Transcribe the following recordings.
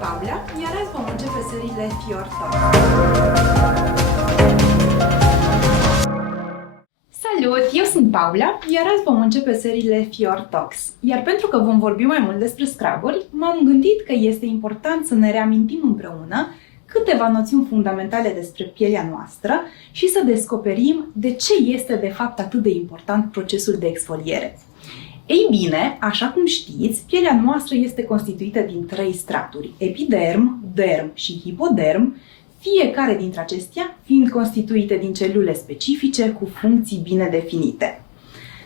Paula, iar azi vom începe seriile Fior Talk. Salut! Eu sunt Paula, iar azi vom începe seriile Fior Talks. Iar pentru că vom vorbi mai mult despre scruburi, m-am gândit că este important să ne reamintim împreună câteva noțiuni fundamentale despre pielea noastră și să descoperim de ce este de fapt atât de important procesul de exfoliere. Ei bine, așa cum știți, pielea noastră este constituită din 3 straturi: epiderm, derm și hipoderm, fiecare dintre acestea fiind constituite din celule specifice cu funcții bine definite.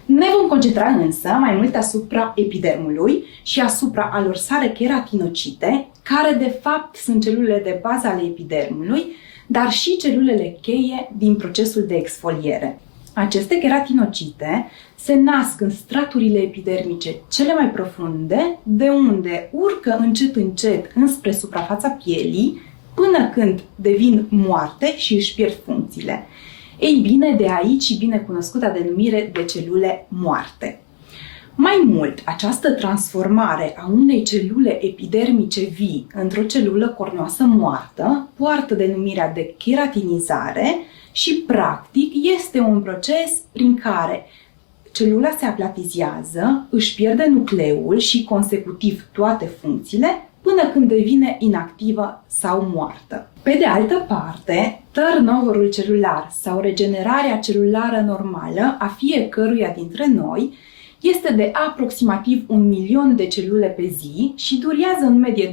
Ne vom concentra însă mai mult asupra epidermului și asupra alor sale keratinocite, care de fapt sunt celulele de bază ale epidermului, dar și celulele cheie din procesul de exfoliere. Aceste keratinocite se nasc în straturile epidermice cele mai profunde, de unde urcă încet înspre suprafața pielii, până când devin moarte și își pierd funcțiile. Ei bine, de aici și binecunoscuta denumire de celule moarte. Mai mult, această transformare a unei celule epidermice vii într-o celulă cornoasă moartă poartă denumirea de keratinizare și, practic, este un proces prin care celula se aplatizează, își pierde nucleul și, consecutiv, toate funcțiile, până când devine inactivă sau moartă. Pe de altă parte, turnover-ul celular sau regenerarea celulară normală a fiecăruia dintre noi este de aproximativ 1 milion de celule pe zi și durează în medie 28-30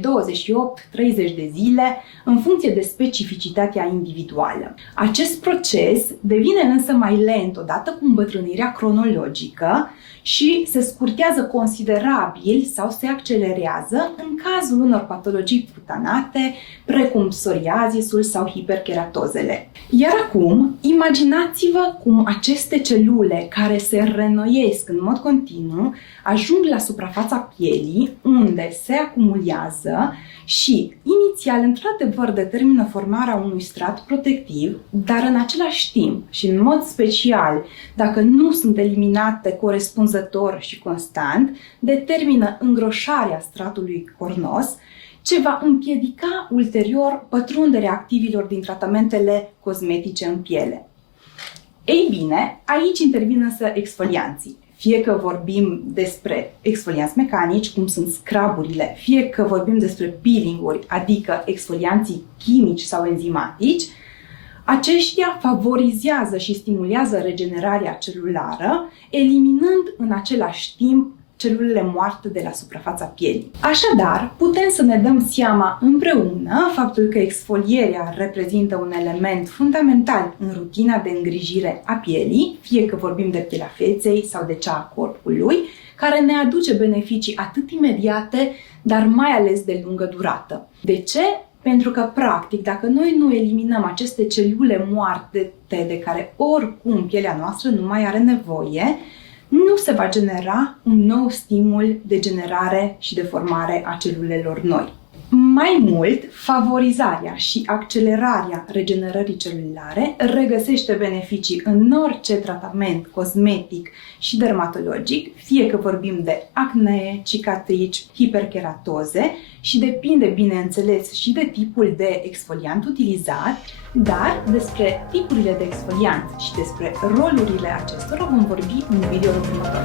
de zile în funcție de specificitatea individuală. Acest proces devine însă mai lent odată cu îmbătrânirea cronologică și se scurtează considerabil sau se accelerează în cazul unor patologii cutanate, precum psoriazisul sau hiperkeratozele. Iar acum, imaginați-vă cum aceste celule care se reînnoiesc în mod continuu ajung la suprafața pielii, unde se acumulează și, inițial, într-adevăr, determină formarea unui strat protectiv, dar în același timp și în mod special, dacă nu sunt eliminate corespunzător și constant, determină îngroșarea stratului cornos, ce va împiedica ulterior pătrunderea activilor din tratamentele cosmetice în piele. Ei bine, aici intervin însă exfolianții. Fie că vorbim despre exfolianți mecanici, cum sunt scruburile, fie că vorbim despre peeling-uri, adică exfolianții chimici sau enzimatici, aceștia favorizează și stimulează regenerarea celulară, eliminând în același timp celulele moarte de la suprafața pielii. Așadar, putem să ne dăm seama împreună faptul că exfolierea reprezintă un element fundamental în rutina de îngrijire a pielii, fie că vorbim de pielea feței sau de cea a corpului, care ne aduce beneficii atât imediate, dar mai ales de lungă durată. De ce? Pentru că, practic, dacă noi nu eliminăm aceste celule moarte de care oricum pielea noastră nu mai are nevoie, nu se va genera un nou stimul de generare și de formare a celulelor noi. Mai mult, favorizarea și accelerarea regenerării celulare regăsește beneficii în orice tratament cosmetic și dermatologic, fie că vorbim de acne, cicatrici, hiperkeratoze și depinde, bineînțeles, și de tipul de exfoliant utilizat, dar despre tipurile de exfoliant și despre rolurile acestora vom vorbi în videoul următor.